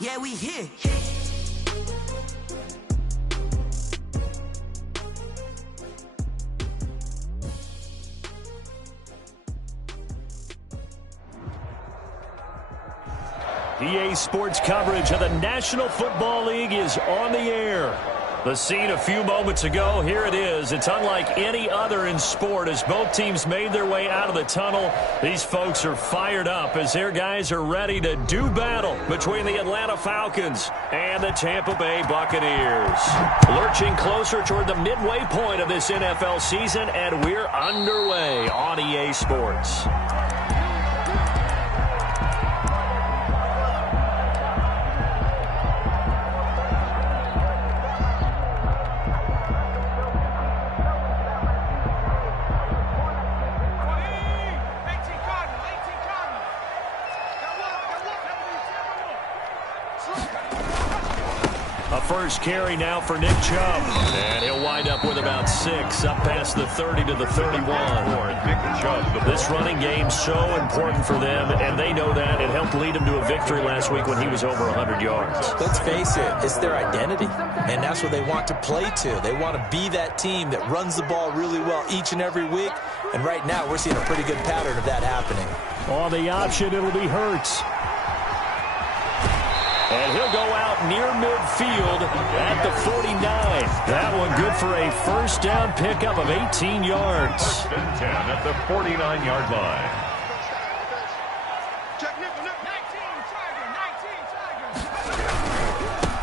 Yeah, we here. EA Sports coverage of the National Football League is on the air. The scene a few moments ago, here it is. It's unlike any other in sport as both teams made their way out of the tunnel. These folks are fired up as their guys are ready to do battle between the Atlanta Falcons and the Tampa Bay Buccaneers. Lurching closer toward the midway point of this NFL season, and we're underway on EA Sports. First carry now for Nick Chubb. And he'll wind up with about 6, up past the 30 to the 31. This running game so important for them, and they know that. It helped lead them to a victory last week when he was over 100 yards. Let's face it, it's their identity, and that's what they want to play to. They want to be that team that runs the ball really well each and every week, and right now we're seeing a pretty good pattern of that happening. On the option, it'll be Hurts. And he'll go out near midfield at the 49. That one good for a first down pickup of 18 yards. First and 10 at the 49-yard line.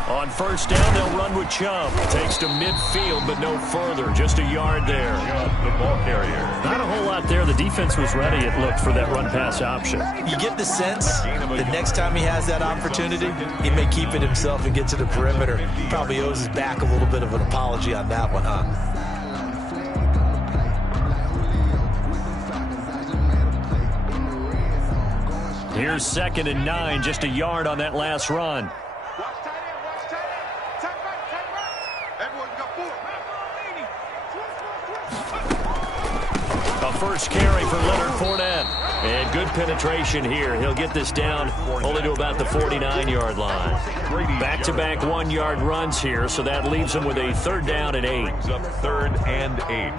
On first down, they'll run with Chubb. Takes to midfield, but no further. Just a yard there. Chubb, the ball carrier. Not a whole lot there. The defense was ready, it looked, for that run-pass option. You get the sense that next time he has that opportunity, he may keep it himself and get to the perimeter. Probably owes his back a little bit of an apology on that one, huh? Here's 2nd and 9, just a yard on that last run. First carry for Leonard Fournette. And good penetration here. He'll get this down only to about the 49-yard line. Back-to-back 1-yard runs here, so that leaves him with a 3rd down and 8. Up 3rd and 8.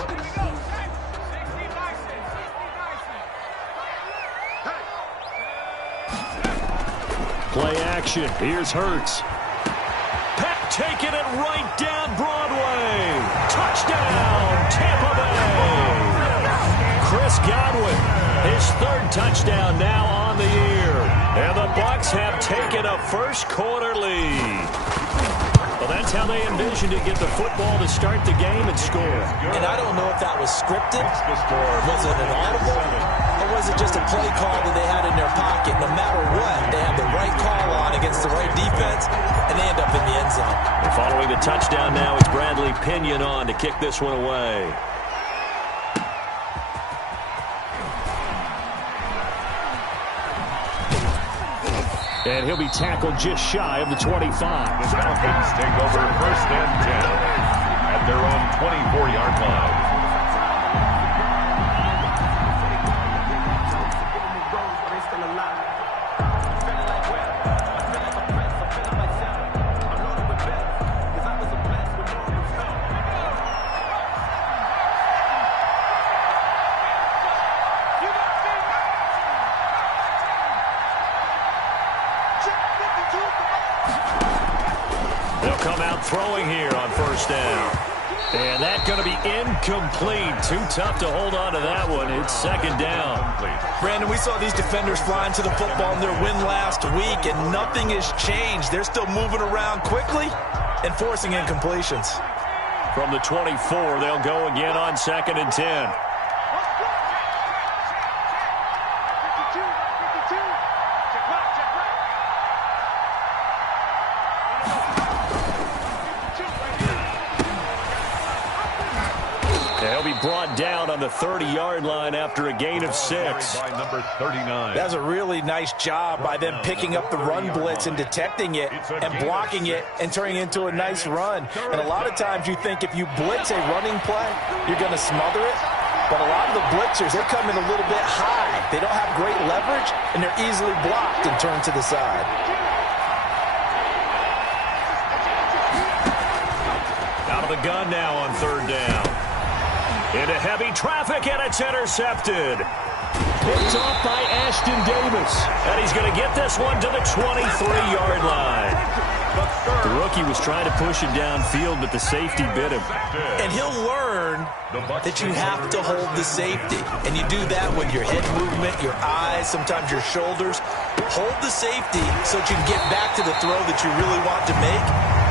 Play action. Here's Hurts. Peck taking it right down Broadway. Touchdown, Tampa Bay. Chris Godwin, his 3rd touchdown now on the year. And the Bucs have taken a first-quarter lead. Well, that's how they envisioned to get the football to start the game and score. And I don't know if that was scripted. Was it an audible? Or was it just a play call that they had in their pocket? No matter what, they had the right call on against the right defense, and they end up in the end zone. And following the touchdown now, it's Bradley Pinion on to kick this one away. And he'll be tackled just shy of the 25. The Falcons take over 1st and 10 at their own 24-yard line. Throwing here on first down. And that's going to be incomplete. Too tough to hold on to that one. It's 2nd down. Brandon, we saw these defenders flying to the football in their win last week, and nothing has changed. They're still moving around quickly and forcing incompletions. From the 24, they'll go again on 2nd and 10. Brought down on the 30-yard line after a gain of 6. By number 39. That's a really nice job by them picking up the run blitz and detecting it and blocking it and turning it into a nice run. And a lot of times you think if you blitz a running play, you're going to smother it. But a lot of the blitzers, they come in a little bit high. They don't have great leverage, and they're easily blocked and turned to the side. the gun now on third down. Into heavy traffic, and it's intercepted. Picked off by Ashton Davis. And he's going to get this one to the 23-yard line. The rookie was trying to push it downfield, but the safety bit him. And he'll learn that you have to hold the safety. And you do that with your head movement, your eyes, sometimes your shoulders. Hold the safety so that you can get back to the throw that you really want to make.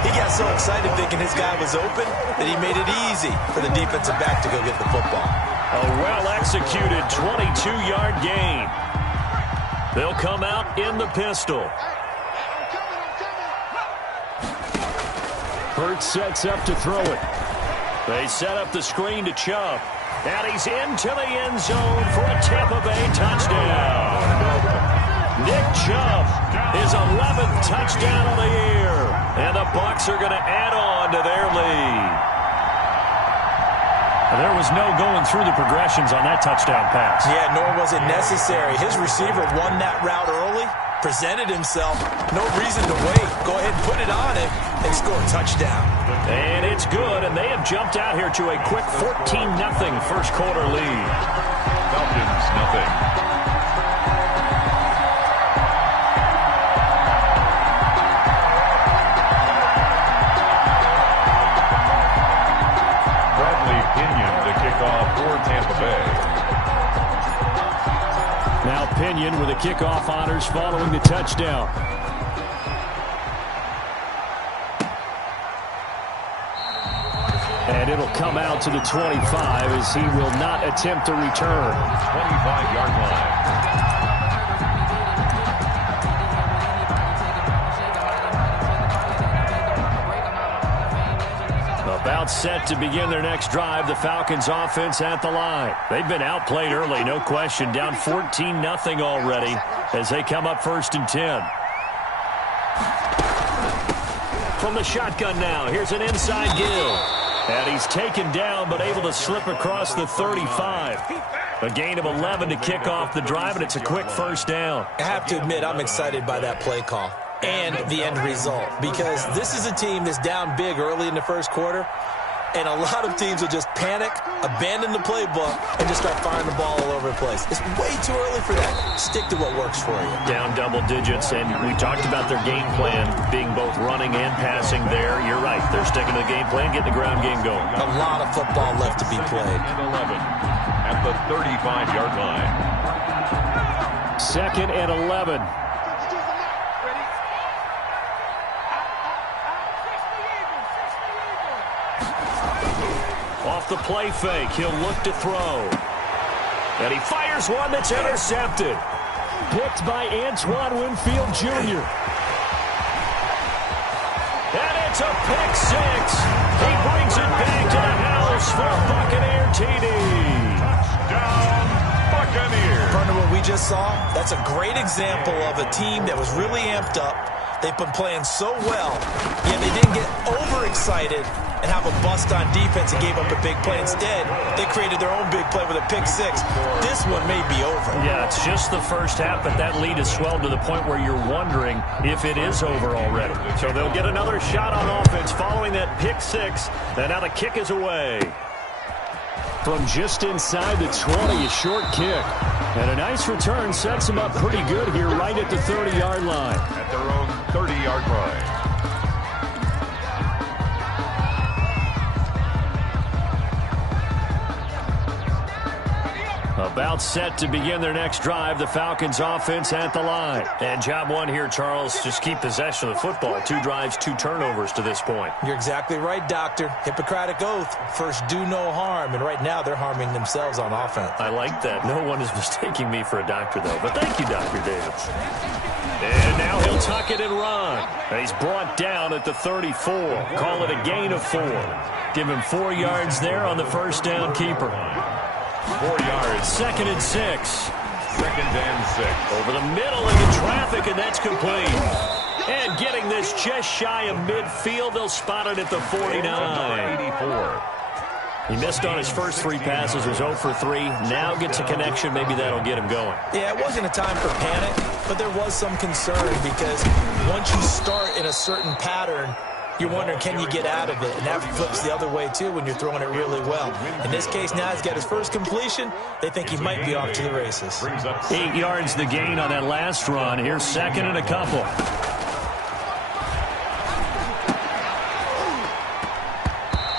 He got so excited thinking his guy was open that he made it easy for the defensive back to go get the football. A well-executed 22-yard gain. They'll come out in the pistol. Hurts sets up to throw it. They set up the screen to Chubb. And he's into the end zone for a Tampa Bay touchdown. Nick Chubb, his 11th touchdown of the year. And the Bucs are going to add on to their lead. There was no going through the progressions on that touchdown pass. Yeah, nor was it necessary. His receiver won that route early, presented himself. No reason to wait. Go ahead and put it on him and score a touchdown. And it's good, and they have jumped out here to a quick 14-0 first quarter lead. Falcons, nothing. For Tampa Bay. Now Pinion with the kickoff honors following the touchdown. And it'll come out to the 25 as he will not attempt to return. 25-yard line. About set to begin their next drive, the Falcons offense at the line. They've been outplayed early, no question. Down 14-0 already as they come up 1st and 10. From the shotgun now, here's an inside Gill. And he's taken down but able to slip across the 35. A gain of 11 to kick off the drive, and it's a quick first down. I have to admit, I'm excited by that play call and the end result, because this is a team that's down big early in the first quarter, and a lot of teams will just panic, abandon the playbook, and just start firing the ball all over the place. It's way too early for that. Stick to what works for you. Down double digits, and we talked about their game plan being both running and passing there. You're right. They're sticking to the game plan, getting the ground game going. A lot of football left to be played. And 11 at the 35-yard line. 2nd and 11. Off the play fake, he'll look to throw. And he fires one that's intercepted. Picked by Antoine Winfield Jr. And it's a pick six. He brings it back to the house for a Buccaneer TD. Touchdown, Buccaneers. Partner, what we just saw, that's a great example of a team that was really amped up. They've been playing so well, yet they didn't get overexcited and have a bust on defense and gave up a big play. Instead, they created their own big play with a pick six. This one may be over. Yeah, it's just the first half, but that lead has swelled to the point where you're wondering if it is over already. So they'll get another shot on offense following that pick six, and now the kick is away. From just inside the 20, a short kick. And a nice return sets them up pretty good here right at the 30-yard line. At their own 30-yard line. About set to begin their next drive, the Falcons offense at the line. And job one here, Charles, just keep possession of the football. 2 drives, 2 turnovers to this point. You're exactly right, Doctor. Hippocratic oath. First, do no harm. And right now, they're harming themselves on offense. I like that. No one is mistaking me for a doctor, though. But thank you, Dr. Davis. And now he'll tuck it and run. He's brought down at the 34. Call it a gain of 4. Give him 4 yards there on the first down keeper. 4 yards. 2nd and 6. 2nd and 6. Over the middle into traffic, and that's complete. And getting this just shy of midfield, they'll spot it at the 49. 84. He missed on his first 3 passes, was 0 for 3. Now gets a connection. Maybe that'll get him going. Yeah, it wasn't a time for panic, but there was some concern because once you start in a certain pattern, you're wondering, can you get out of it? And that flips the other way, too, when you're throwing it really well. In this case, now he's got his first completion. They think he might be off to the races. 8 yards the gain on that last run. Here's second and a couple.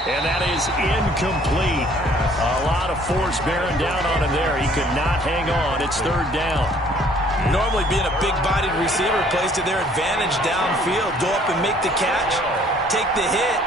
And that is incomplete. A lot of force bearing down on him there. He could not hang on. It's third down. Normally being a big-bodied receiver plays to their advantage downfield. Go up and make the catch, take the hit,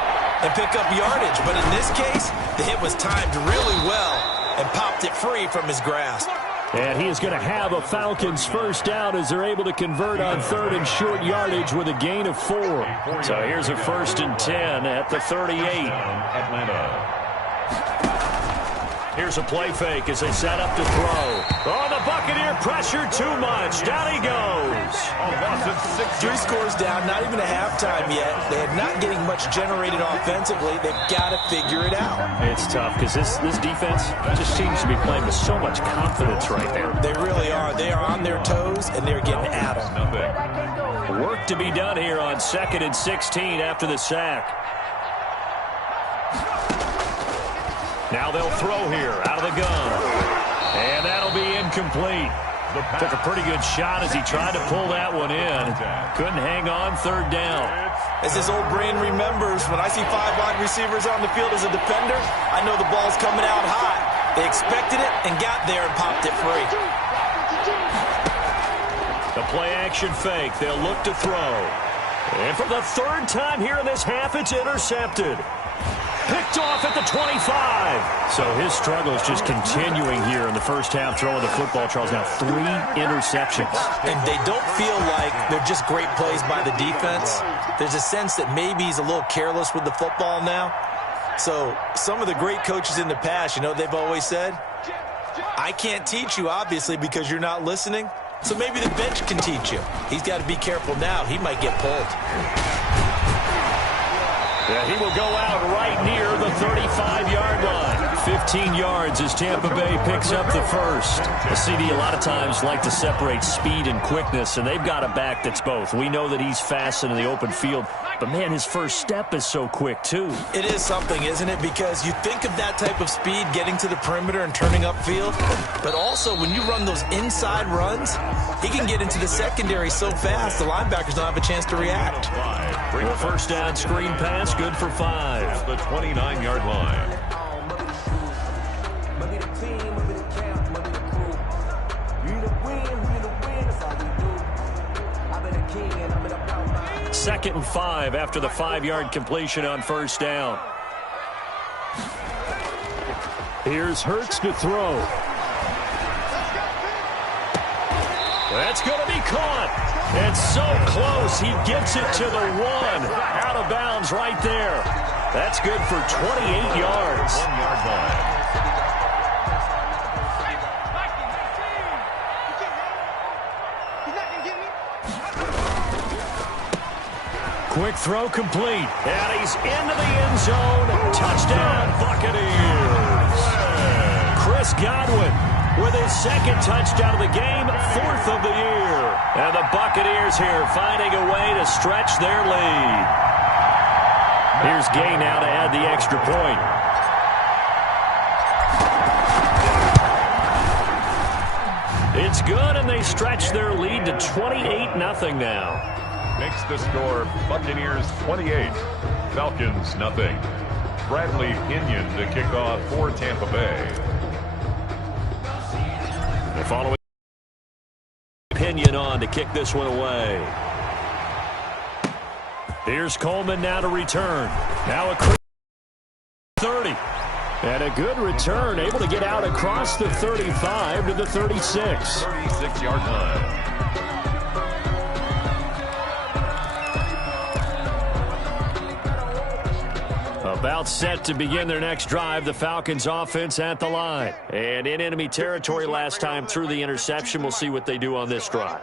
and pick up yardage. But in this case, the hit was timed really well and popped it free from his grasp. And he is going to have a Falcons first down as they're able to convert on third and short yardage with a gain of 4. So here's a 1st and 10 at the 38. Atlanta. Here's a play fake as they set up to throw. Oh, the Buccaneer pressure too much. Down he goes. 3 scores down, not even a halftime yet. They're not getting much generated offensively. They've got to figure it out. It's tough because this defense just seems to be playing with so much confidence right there. They really are. They are on their toes, and they're getting at them. Work to be done here on 2nd and 16 after the sack. Now they'll throw here out of the gun. And that'll be incomplete. Took a pretty good shot as he tried to pull that one in. Couldn't hang on, third down. As this old brain remembers, when I see 5 wide receivers on the field as a defender, I know the ball's coming out high. They expected it and got there and popped it free. The play action fake. They'll look to throw. And for the 3rd time here in this half, it's intercepted. Picked off at the 25. So his struggle is just continuing here in the first half, throwing the football. Charles, now 3 interceptions. And they don't feel like they're just great plays by the defense. There's a sense that maybe he's a little careless with the football now. So some of the great coaches in the past, you know, they've always said, I can't teach you, obviously, because you're not listening. So maybe the bench can teach you. He's got to be careful now. He might get pulled. Yeah, he will go out right near the 35-yard line. 15 yards as Tampa Bay picks up the first. The CD a lot of times like to separate speed and quickness, and they've got a back that's both. We know that he's fast in the open field, but, man, his first step is so quick, too. It is something, isn't it? Because you think of that type of speed getting to the perimeter and turning upfield, but also when you run those inside runs, he can get into the secondary so fast the linebackers don't have a chance to react. Well, first down screen pass, good for 5. At the 29-yard line. 2nd and 5 after the 5-yard completion on first down. Here's Hurts to throw. That's going to be caught. It's so close. He gets it to the 1. Out of bounds right there. That's good for 28 yards. 1-yard line. Quick throw complete. And he's into the end zone. Touchdown, Buccaneers. Chris Godwin with his 2nd touchdown of the game, 4th of the year. And the Buccaneers here finding a way to stretch their lead. Here's Gay now to add the extra point. It's good, and they stretch their lead to 28-0 now. Makes the score Buccaneers 28, Falcons nothing. Bradley Pinion to kick off for Tampa Bay. The following Pinion on to kick this one away. Here's Coleman now to return. Now a 30. And a good return, able to get out across the 35 to the 36. 36-yard line. About set to begin their next drive, the Falcons offense at the line. And in enemy territory last time through the interception. We'll see what they do on this drive.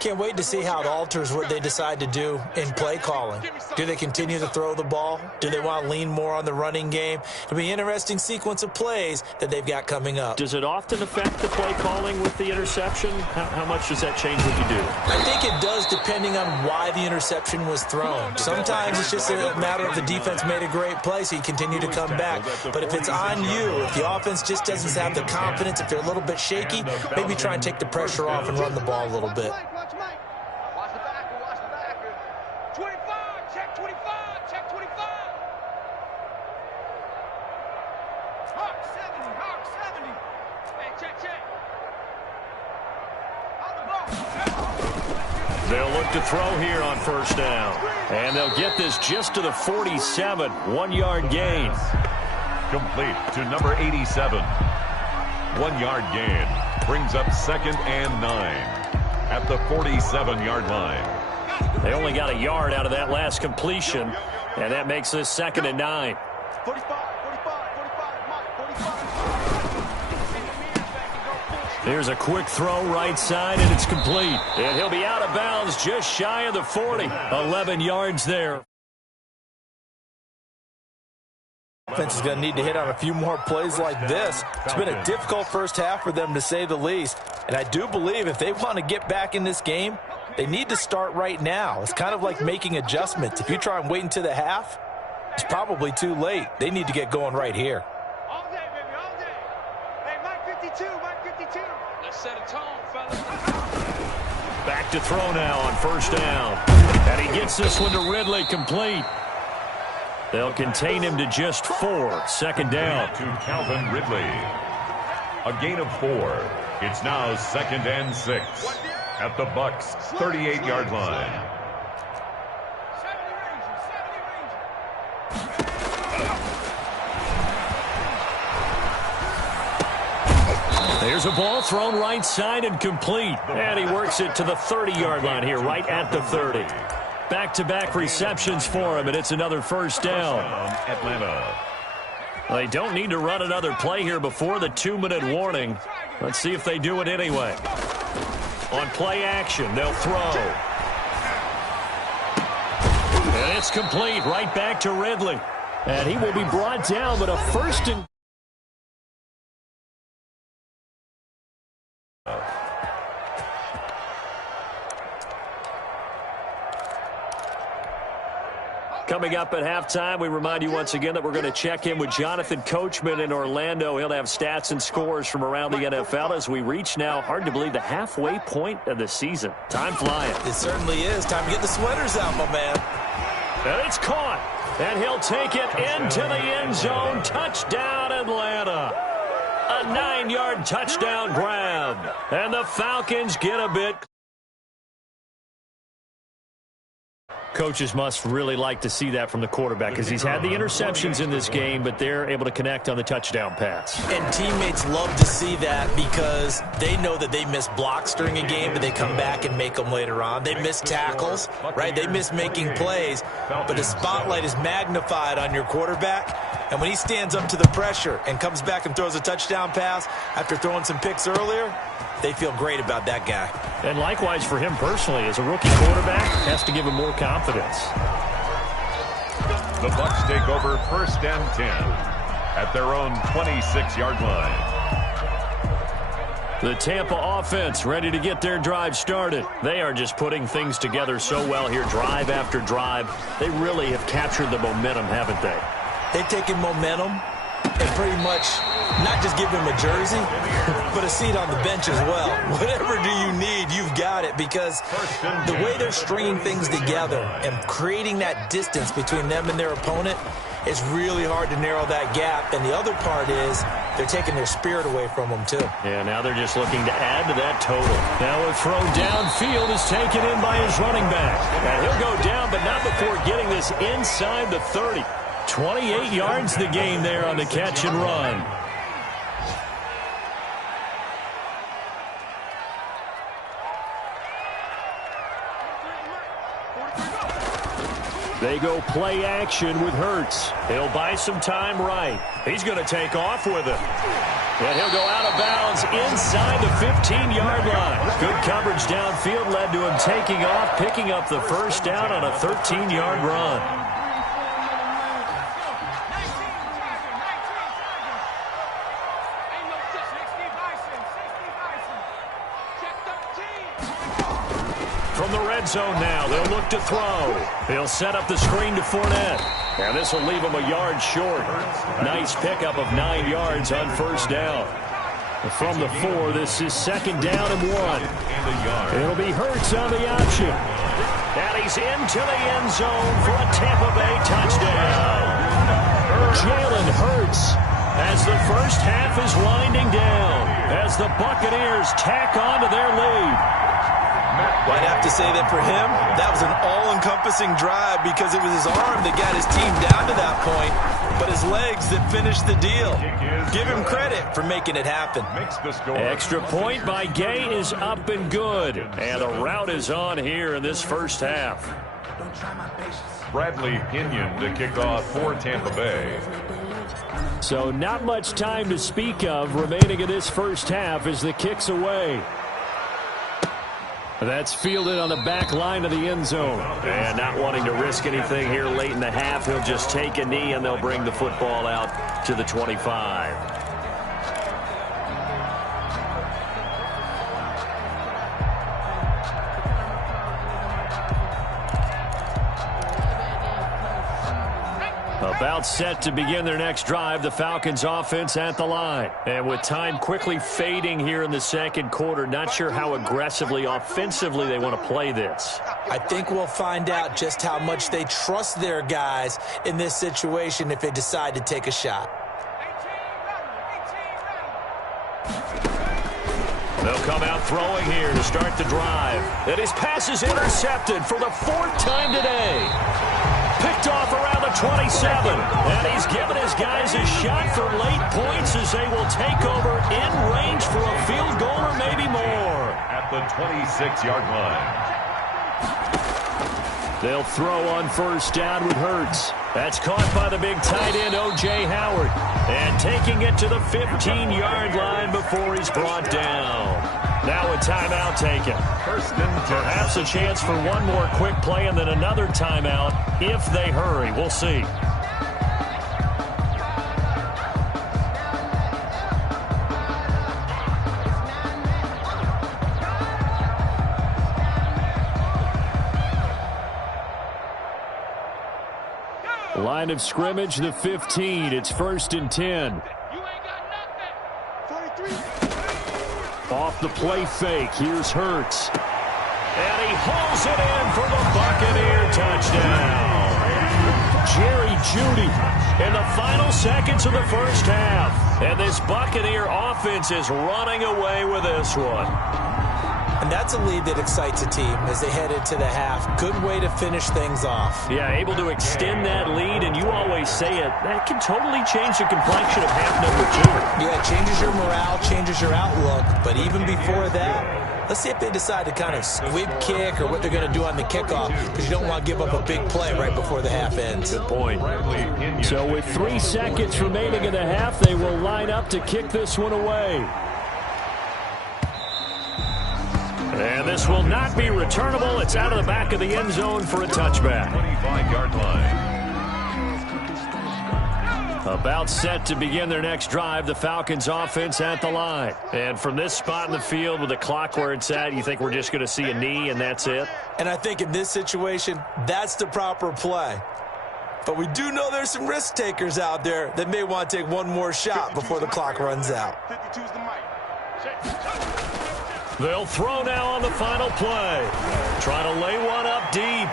Can't wait to see how it alters what they decide to do in play calling. Do they continue to throw the ball? Do they want to lean more on the running game? It'll be an interesting sequence of plays that they've got coming up. Does it often affect the play calling with the interception? How much does that change what you do? I think it does, depending on why the interception was thrown. Sometimes it's just a matter of the defense made a great play, so you continue to come back. But if it's on you, if the offense just doesn't have the confidence, if they're a little bit shaky, maybe try and take the pressure off and run the ball a little bit. Watch the backer. 25, check 25, check 25. Hawk 70. Hey, check. On the ball. They'll look to throw here on first down. And they'll get this just to the 47, 1-yard gain. Complete to number 87. 1-yard gain brings up 2nd and 9 at the 47-yard line. They only got a yard out of that last completion, and that makes this 2nd and 9. 45. Here's a quick throw right side, and it's complete. And he'll be out of bounds just shy of the 40. 11 yards there. Offense is going to need to hit on a few more plays like this. It's been a difficult first half for them, to say the least. And I do believe if they want to get back in this game, they need to start right now. It's kind of like making adjustments. If you try and wait until the half, it's probably too late. They need to get going right here. All day, baby, all day. Hey, Mike 52. Let's set a tone, fellas. Back to throw now on first down. And he gets this one to Ridley, complete. They'll contain him to just 4. 2nd down. To Calvin Ridley. A gain of 4. It's now 2nd and 6 at the Bucs' 38-yard line. There's a ball thrown right side and complete. And he works it to the 30-yard line here, right at the 30. Back-to-back receptions for him, and it's another first down. Atlanta. They don't need to run another play here before the 2-minute warning. Let's see if they do it anyway. On play action, they'll throw. And it's complete, right back to Ridley. And he will be brought down, but a first and... Coming up at halftime, we remind you once again that we're going to check in with Jonathan Coachman in Orlando. He'll have stats and scores from around the NFL as we reach now, hard to believe, the halfway point of the season. Time flying. It certainly is. Time to get the sweaters out, my man. And it's caught. And he'll take it into the end zone. Touchdown, Atlanta. A 9-yard touchdown grab. And the Falcons get a bit. Coaches must really like to see that from the quarterback because he's had the interceptions in this game, but they're able to connect on the touchdown pass. And teammates love to see that because they know that they miss blocks during a game, but they come back and make them later on. They miss tackles, right? They miss making plays, but the spotlight is magnified on your quarterback. And when he stands up to the pressure and comes back and throws a touchdown pass after throwing some picks earlier, they feel great about that guy. And likewise for him personally, as a rookie quarterback, has to give him more confidence. The Bucs take over 1st and 10 at their own 26-yard line. The Tampa offense ready to get their drive started. They are just putting things together so well here, drive after drive. They really have captured the momentum, haven't they? They've taken momentum and pretty much not just give him a jersey, but a seat on the bench as well. Whatever do you need, you've got it, because the way they're stringing things together and creating that distance between them and their opponent, it's really hard to narrow that gap. And the other part is they're taking their spirit away from them, too. Yeah, now they're just looking to add to that total. Now a throw downfield is taken in by his running back. And he'll go down, but not before getting this inside the 30. 28 yards the gain there on the catch and run. They go play action with Hurts. He'll buy some time right. He's going to take off with it. And he'll go out of bounds inside the 15-yard line. Good coverage downfield led to him taking off, picking up the first down on a 13-yard run. From the red zone now, they'll look to throw. They'll set up the screen to Fournette. And this will leave him a yard short. Nice pickup of 9 yards on first down. From the 4, this is second down and 1. It'll be Hurts on the option. And he's into the end zone for a Tampa Bay touchdown. Jalen Hurts as the first half is winding down, as the Buccaneers tack on to their lead. Well, I'd have to say that for him, that was an all-encompassing drive because it was his arm that got his team down to that point, but his legs that finished the deal. Give him credit for making it happen. Extra point by Gay is up and good, and the route is on here in this first half. Bradley Pinion to kick off for Tampa Bay. So not much time to speak of remaining in this first half as the kick's away. That's fielded on the back line of the end zone. And not wanting to risk anything here late in the half, he'll just take a knee and they'll bring the football out to the 25. About set to begin their next drive, the Falcons offense at the line. And with time quickly fading here in the second quarter, not sure how aggressively, offensively they want to play this. I think we'll find out just how much they trust their guys in this situation if they decide to take a shot. They'll come out throwing here to start the drive. And his pass is intercepted for the 4th time today. Picked off around the 27. And he's given his guys a shot for late points as they will take over in range for a field goal or maybe more. At the 26-yard line. They'll throw on first down with Hurts. That's caught by the big tight end, O.J. Howard. And taking it to the 15-yard line before he's brought down. Now a timeout taken. Perhaps a chance for one more quick play and then another timeout if they hurry. We'll see. Line of scrimmage, the 15. It's 1st and 10. Off the play fake, here's Hurts. And he hauls it in for the Buccaneer touchdown. Jerry Jeudy in the final seconds of the first half. And this Buccaneer offense is running away with this one. And that's a lead that excites a team as they head into the half. Good way to finish things off. Yeah, able to extend that lead, and you always say it, that can totally change the complexion of half number 2. Yeah, it changes your morale, changes your outlook. But even before that, let's see if they decide to kind of squib kick or what they're going to do on the kickoff, because you don't want to give up a big play right before the half ends. Good point. So with 3 seconds remaining in the half, they will line up to kick this one away. And this will not be returnable. It's out of the back of the end zone for a touchback. 25-yard line. About set to begin their next drive, the Falcons offense at the line. And from this spot in the field with the clock where it's at, you think we're just going to see a knee and that's it? And I think in this situation, that's the proper play. But we do know there's some risk takers out there that may want to take one more shot before the clock runs out. They'll throw now on the final play. Trying to lay one up deep.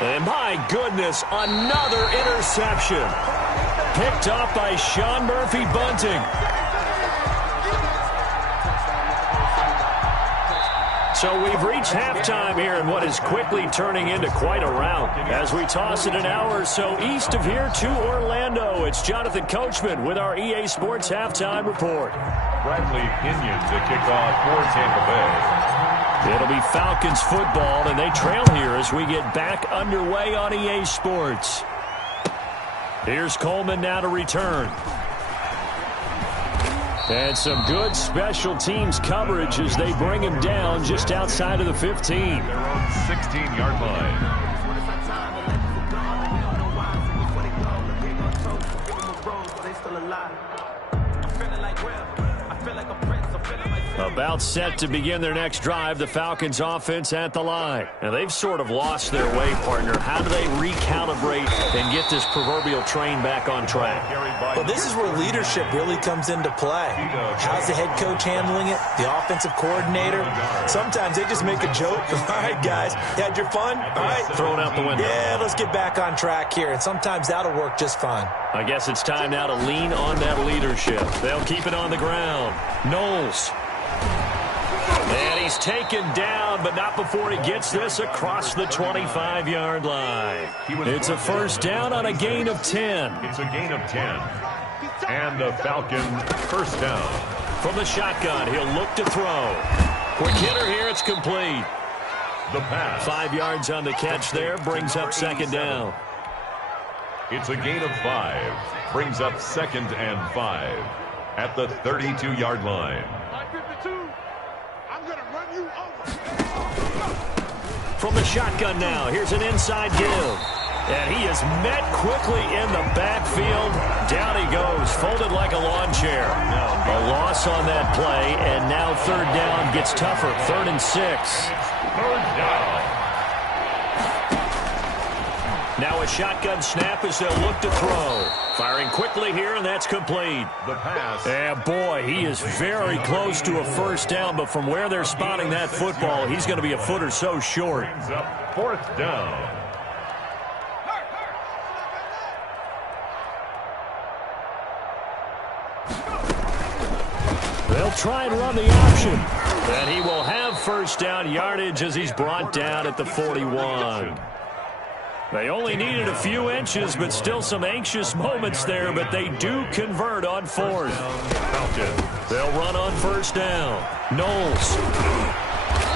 And my goodness, another interception. Picked off by Sean Murphy-Bunting. So we've reached halftime here in what is quickly turning into quite a rout. As we toss it an hour or so east of here to Orlando, it's Jonathan Coachman with our EA Sports Halftime Report. Bradley Pinion to kick off for Tampa Bay. It'll be Falcons football, and they trail here as we get back underway on EA Sports. Here's Coleman now to return. And some good special teams coverage as they bring him down just outside of the 15. Their own 16-yard line. About set to begin their next drive, the Falcons offense at the line. Now, they've sort of lost their way, partner. How do they recalibrate and get this proverbial train back on track? Well, this is where leadership really comes into play. How's the head coach handling it? The offensive coordinator? Sometimes they just make a joke. All right, guys, you had your fun? All right. Throw it out the window. Yeah, let's get back on track here. And sometimes that'll work just fine. I guess it's time now to lean on that leadership. They'll keep it on the ground. Knowles. And he's taken down, but not before he gets this across the 25-yard line. It's a first down on a gain of 10. It's a gain of 10. And the Falcon first down. From the shotgun, he'll look to throw. Quick hitter here, it's complete. The pass. 5 yards on the catch there, brings up second down. It's a gain of 5. Brings up 2nd and 5 at the 32-yard line. From the shotgun now, here's an inside give. And he is met quickly in the backfield. Down he goes, folded like a lawn chair. A loss on that play, and now third down gets tougher. 3rd and 6. Third down. Now a shotgun snap as they'll look to throw. Firing quickly here, and that's complete. The pass. And boy, he is very close to a first down, but from where they're spotting that football, he's going to be a foot or so short. Brings up 4th down. They'll try and run the option. And he will have first down yardage as he's brought down at the 41. They only needed a few inches, but still some anxious moments there, but they do convert on 4th. They'll run on first down. Knowles.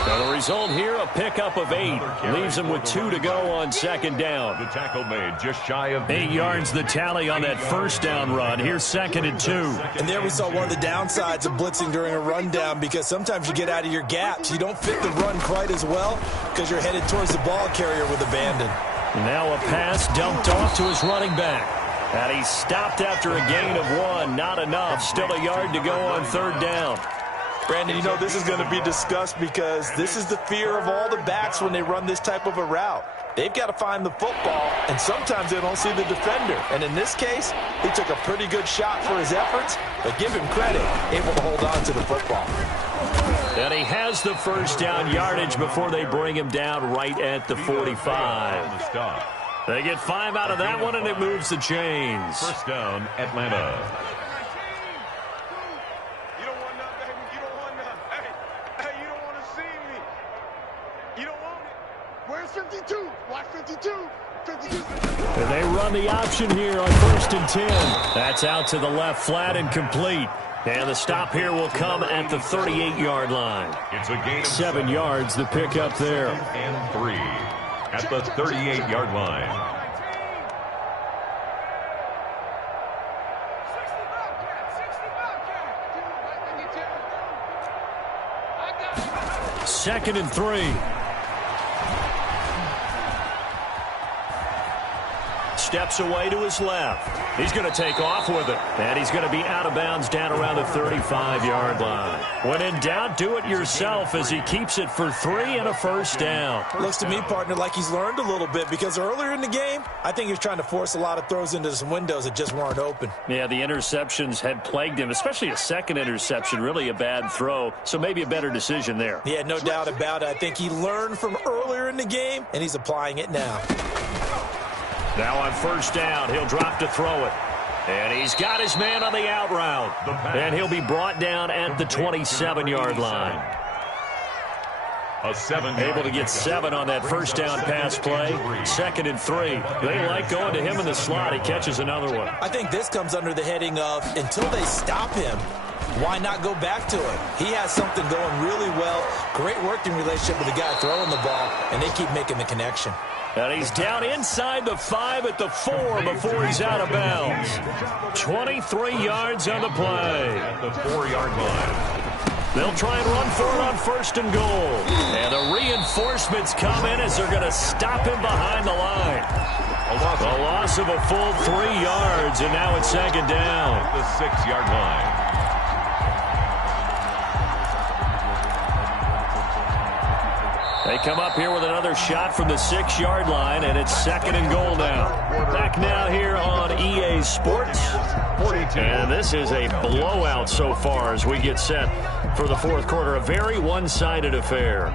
Now the result here, a pickup of 8. Leaves them with 2 to go on second down. The tackle made just shy of 8 yards the tally on that first down run. Here's 2nd and 2. And there we saw one of the downsides of blitzing during a rundown, because sometimes you get out of your gaps. You don't fit the run quite as well because you're headed towards the ball carrier with abandon. Now a pass dumped off to his running back. And he's stopped after a gain of 1. Not enough. Still a yard to go on third down. Brandon, you know this is going to be discussed because this is the fear of all the backs when they run this type of a route. They've got to find the football, and sometimes they don't see the defender. And in this case, he took a pretty good shot for his efforts, but give him credit, able to hold on to the football. And he has the first down yardage before they bring him down right at the 45. They get 5 out of that one, and it moves the chains. First down, Atlanta. You don't want none, baby. You don't want none. Hey, you don't want to see me. You don't want it. Where's 52? Watch 52. 52. And they run the option here on 1st and 10. That's out to the left, flat and complete. And the stop here will come at the 38-yard line. It's a gain of 7 yards, the pickup there. And 3 at the 38-yard line. Second and 3. Steps away to his left. He's going to take off with it. And he's going to be out of bounds down around the 35-yard line. When in doubt, do it yourself as he keeps it for 3 and a first down. Looks to me, partner, like he's learned a little bit, because earlier in the game, I think he was trying to force a lot of throws into some windows that just weren't open. Yeah, the interceptions had plagued him, especially a second interception, really a bad throw. So maybe a better decision there. Yeah, no doubt about it. I think he learned from earlier in the game, and he's applying it now. Now on first down, he'll drop to throw it. And he's got his man on the out route. And he'll be brought down at the 27-yard line. Able to get 7 on that first down pass play. 2nd and 3. They like going to him in the slot. He catches another one. I think this comes under the heading of, until they stop him, why not go back to it? He has something going really well. Great working relationship with the guy throwing the ball, and they keep making the connection. And he's down inside the 5 at the 4 before he's out of bounds. 23 yards on the play. At the 4-yard line. They'll try and run for it on 1st and goal. And the reinforcements come in as they're going to stop him behind the line. A loss of a full 3 yards, and now it's 2nd down. At the 6-yard line. They come up here with another shot from the 6-yard line, and it's 2nd and goal now. Back now here on EA Sports. And this is a blowout so far as we get set for the 4th quarter. A very one-sided affair.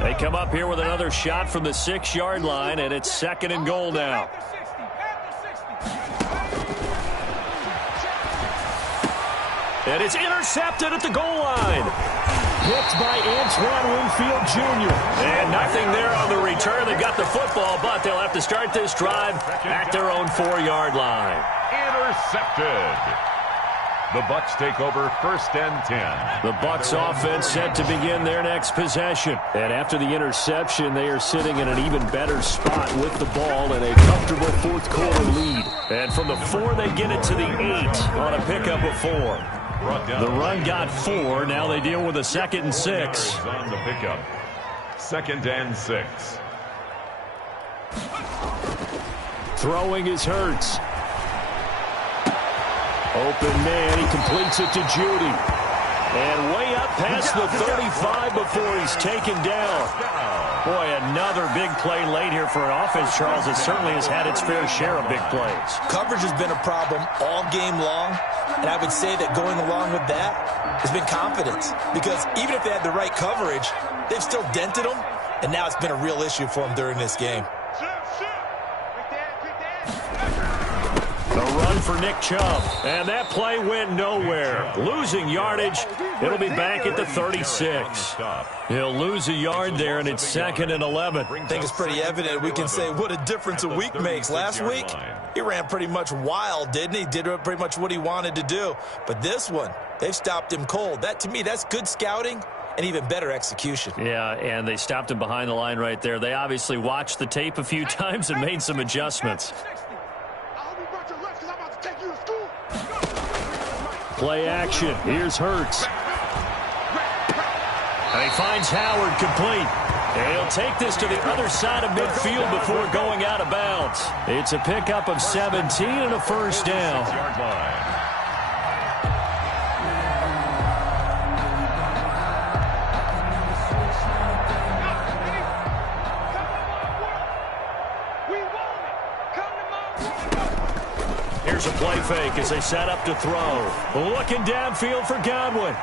They come up here with another shot from the 6-yard line, and it's 2nd and goal now. And it's intercepted at the goal line. Picked by Antoine Winfield Jr. And nothing there on the return. They got the football, but they'll have to start this drive at their own 4-yard line. Intercepted. The Bucs take over 1st and 10. The Bucs offense set to begin their next possession. And after the interception, they are sitting in an even better spot with the ball and a comfortable 4th quarter lead. And from the 4, they get it to the 8 on a pickup of 4. The run got 4. Now they deal with a 2nd and 6. On the pickup. 2nd and 6. Throwing is Hurts. Open man. He completes it to Judy. And way up past the 35 before he's taken down. Boy, another big play late here for an offense, Charles, that certainly has had its fair share of big plays. Coverage has been a problem all game long, and I would say that going along with that has been confidence. Because even if they had the right coverage, they've still dented them, and now it's been a real issue for them during this game. The run for Nick Chubb, and that play went nowhere. Losing yardage. It'll be back at the 36. He'll lose a yard there, and it's 2nd and 11. I think it's pretty evident. We can say what a difference a week makes. Last week, he ran pretty much wild, didn't he? Did pretty much what he wanted to do. But this one, they've stopped him cold. That, to me, that's good scouting and even better execution. Yeah, and they stopped him behind the line right there. They obviously watched the tape a few times and made some adjustments. Play action. Here's Hurts. And he finds Howard complete. And he'll take this to the other side of midfield before going out of bounds. It's a pickup of 17 and a 1st down. Here's a play fake as they set up to throw. Looking downfield for Godwin.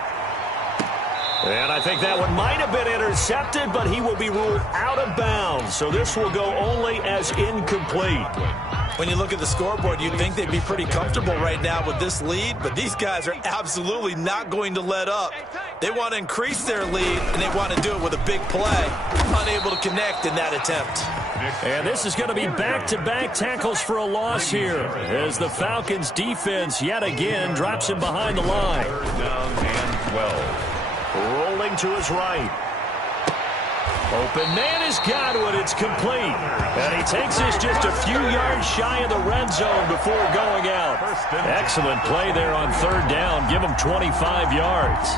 And I think that one might have been intercepted, but he will be ruled out of bounds. So this will go only as incomplete. When you look at the scoreboard, you'd think they'd be pretty comfortable right now with this lead, but these guys are absolutely not going to let up. They want to increase their lead, and they want to do it with a big play. Unable to connect in that attempt. And this is going to be back-to-back tackles for a loss here as the Falcons defense yet again drops him behind the line. 3rd down and 12. Rolling to his right. Open man is Godwin. It's complete. And he takes this just a few yards shy of the red zone before going out. Excellent play there on 3rd down. Give him 25 yards.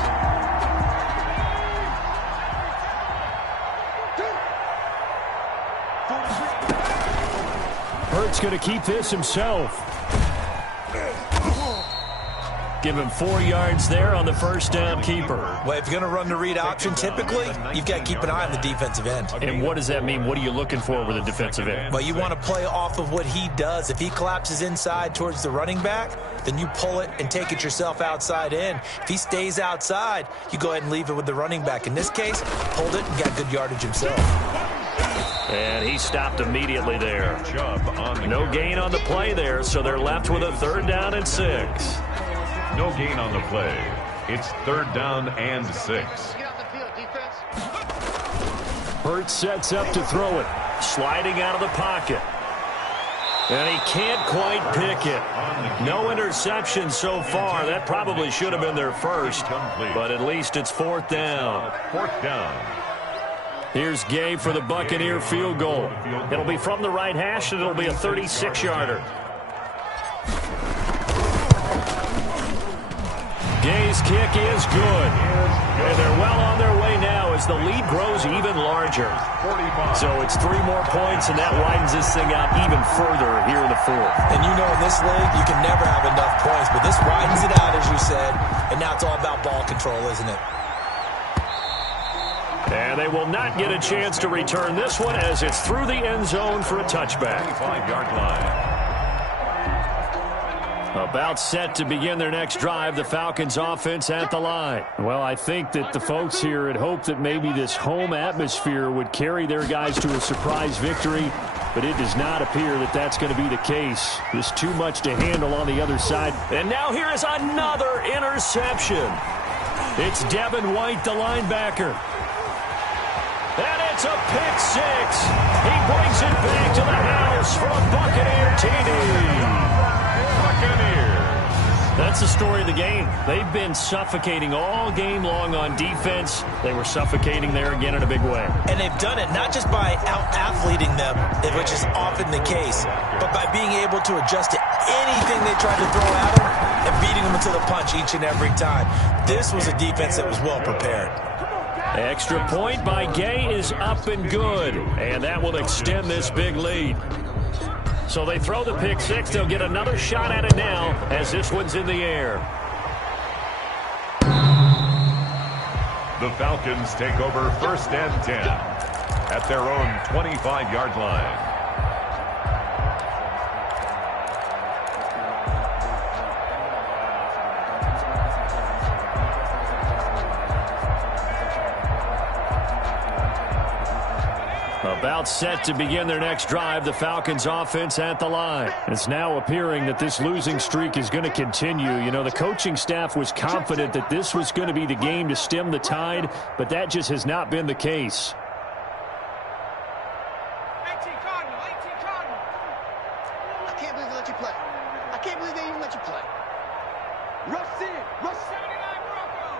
Hurts going to keep this himself. Give him 4 yards there on the 1st down keeper. Well, if you're going to run the read option, typically, you've got to keep an eye on the defensive end. And what does that mean? What are you looking for with a defensive end? Well, you want to play off of what he does. If he collapses inside towards the running back, then you pull it and take it yourself outside in. If he stays outside, you go ahead and leave it with the running back. In this case, pulled it and got good yardage himself. And he stopped immediately there. No gain on the play there, so they're left with a 3rd down and 6. No gain on the play. It's 3rd down and 6. Hurts sets up to throw it. Sliding out of the pocket. And he can't quite pick it. No interception so far. That probably should have been their first, but at least it's fourth down. Fourth down. Here's Gay for the Buccaneer field goal. It'll be from the right hash, and it'll be a 36-yarder. Gay's kick is good. And they're well on their way now as the lead grows even larger. So it's 3 more points, and that widens this thing out even further here in the fourth. And you know in this league, you can never have enough points, but this widens it out, as you said, and now it's all about ball control, isn't it? And they will not get a chance to return this one as it's through the end zone for a touchback. 25-yard line. About set to begin their next drive, the Falcons offense at the line. Well, I think that the folks here had hoped that maybe this home atmosphere would carry their guys to a surprise victory, but it does not appear that that's going to be the case. There's too much to handle on the other side. And now here is another interception. It's Devin White, the linebacker. And it's a pick six. He brings it back to the house for a Buccaneer TD. That's the story of the game. They've been suffocating all game long on defense. They were suffocating there again in a big way. And they've done it not just by out-athleting them, which is often the case, but by being able to adjust to anything they tried to throw at them and beating them to the punch each and every time. This was a defense that was well prepared. Extra point by Gay is up and good, and that will extend this big lead. So they throw the pick six. They'll get another shot at it now as this one's in the air. The Falcons take over first and 10 at their own 25-yard line. About set to begin their next drive, the Falcons offense at the line. It's now appearing that this losing streak is going to continue. You know, the coaching staff was confident that this was going to be the game to stem the tide, but that just has not been the case. 18 Cardinal, 18 Cardinal. I can't believe they let you play. I can't believe they even let you play. Rush in, rush 79 Broncos.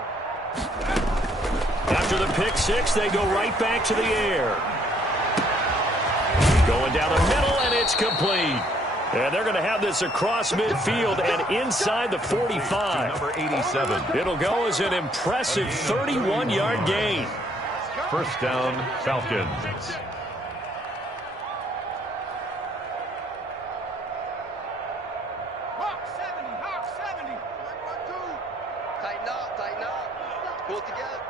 After the pick six, they go right back to the air. Going down the middle, and it's complete. And they're going to have this across midfield and inside the 45. Number 87. It'll go as an impressive 31-yard gain. First down, Falcons. Hawk 70, Hawk 70. Tighten up, tighten up. Pull it together.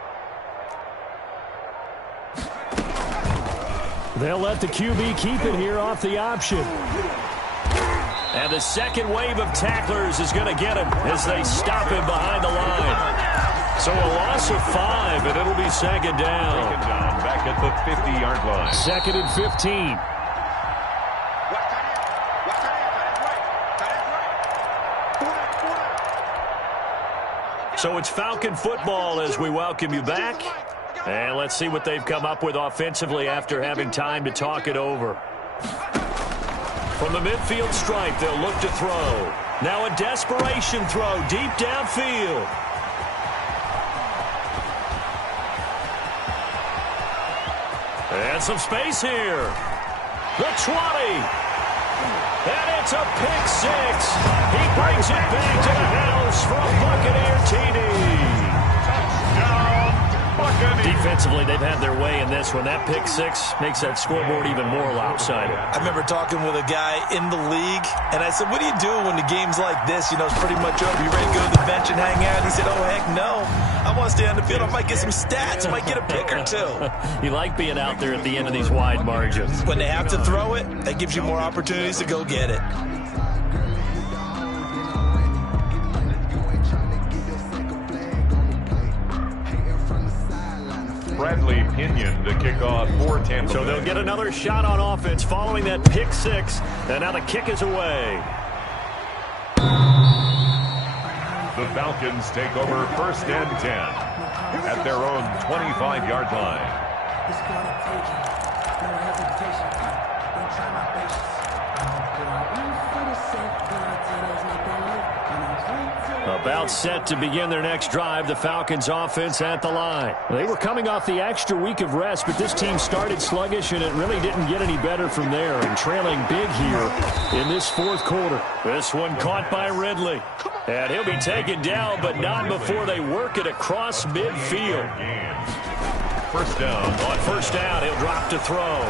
They'll let the QB keep it here off the option. And the second wave of tacklers is going to get him as they stop him behind the line. So a loss of 5, and it'll be second down. Second down, back at the 50-yard line. Second and 15. So it's Falcon football as we welcome you back. And let's see what they've come up with offensively after having time to talk it over. From the midfield stripe, they'll look to throw. Now a desperation throw deep downfield. And some space here. The 20. And it's a pick six. He brings it back to the house for a Buccaneer TD. Defensively, they've had their way in this one. That pick six makes that scoreboard even more lopsided. I remember talking with a guy in the league, and I said, what do you do when the game's like this? You know, it's pretty much over. You ready to go to the bench and hang out? He said, oh, heck no. I want to stay on the field. I might get some stats. I might get a pick or two. You like being out there at the end of these wide margins. When they have to throw it, that gives you more opportunities to go get it. Bradley Pinion to kick off for Tampa Bay. So they'll get another shot on offense following that pick six. And now the kick is away. The Falcons take over first and 10 at their own 25-yard line. About set to begin their next drive, the Falcons offense at the line. They were coming off the extra week of rest, but this team started sluggish, and it really didn't get any better from there, and trailing big here in this fourth quarter. This one caught by Ridley. And he'll be taken down, but not before they work it across midfield. First down. On first down, he'll drop to throw.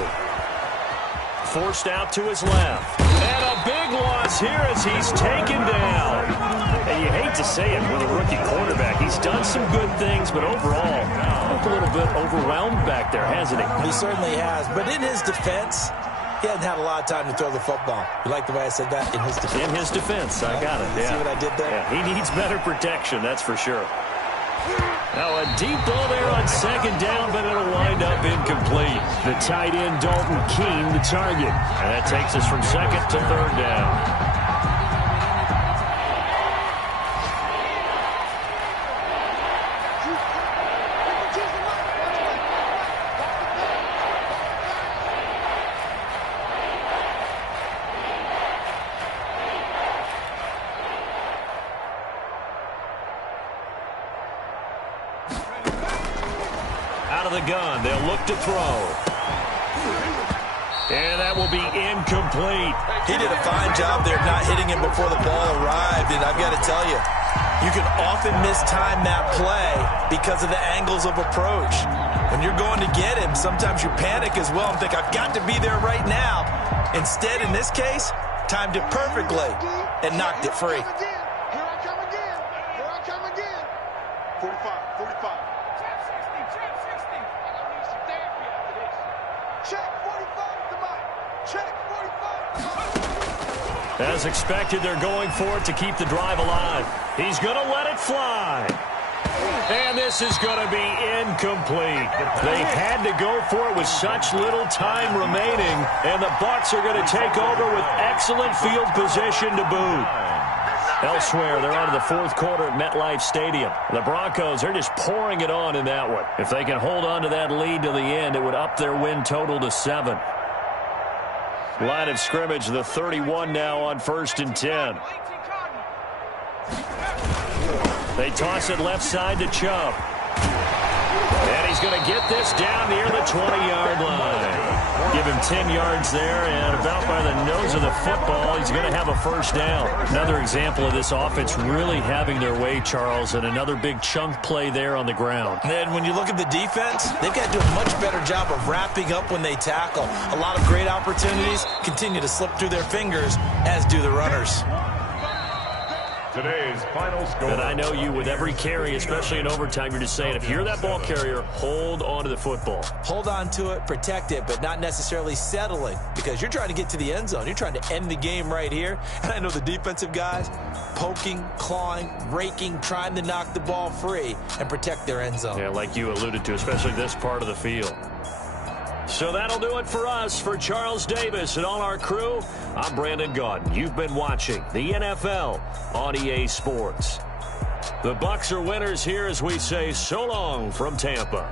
Forced out to his left. And a big loss here as he's taken down. And you hate to say it with a rookie quarterback. He's done some good things, but overall, looked a little bit overwhelmed back there, hasn't he? He certainly has. But in his defense, he hasn't had a lot of time to throw the football. You like the way I said that? In his defense. In his defense. I got it. Yeah. See what I did there? Yeah, he needs better protection, that's for sure. Now a deep ball there on second down, but it'll wind up incomplete. The tight end, Dalton Keene, the target. And that takes us from second to third down. Gun. They'll look to throw. And that will be incomplete. He did a fine job there not hitting him before the ball arrived. And I've got to tell you, you can often mistime that play because of the angles of approach. When you're going to get him, sometimes you panic as well and think, I've got to be there right now. Instead, in this case, timed it perfectly and knocked it free. Here I come again. Here I come again. 45, 45. Check 45 to Mike. Check 45 to Mike. As expected, they're going for it to keep the drive alive. He's going to let it fly. And this is going to be incomplete. They had to go for it with such little time remaining, and the Bucs are going to take over with excellent field position to boot. Elsewhere, they're on to the fourth quarter at MetLife Stadium. The Broncos are just pouring it on in that one. If they can hold on to that lead to the end, it would up their win total to 7. Line of scrimmage, the 31 now on 1st and 10. They toss it left side to Chubb. And he's going to get this down near the 20-yard line. Give him 10 yards there, and about by the nose of the football, he's going to have a first down. Another example of this offense really having their way, Charles, and another big chunk play there on the ground. And when you look at the defense, they've got to do a much better job of wrapping up when they tackle. A lot of great opportunities continue to slip through their fingers, as do the runners. Today's final score. And I know you, with every carry, especially in overtime, you're just saying, if you're that ball carrier, hold on to the football. Hold on to it, protect it, but not necessarily settling, because you're trying to get to the end zone. You're trying to end the game right here. And I know the defensive guys poking, clawing, raking, trying to knock the ball free and protect their end zone. Yeah, like you alluded to, especially this part of the field. So that'll do it for us. For Charles Davis and all our crew, I'm Brandon Gaudin. You've been watching the NFL on EA Sports. The Bucs are winners here as we say so long from Tampa.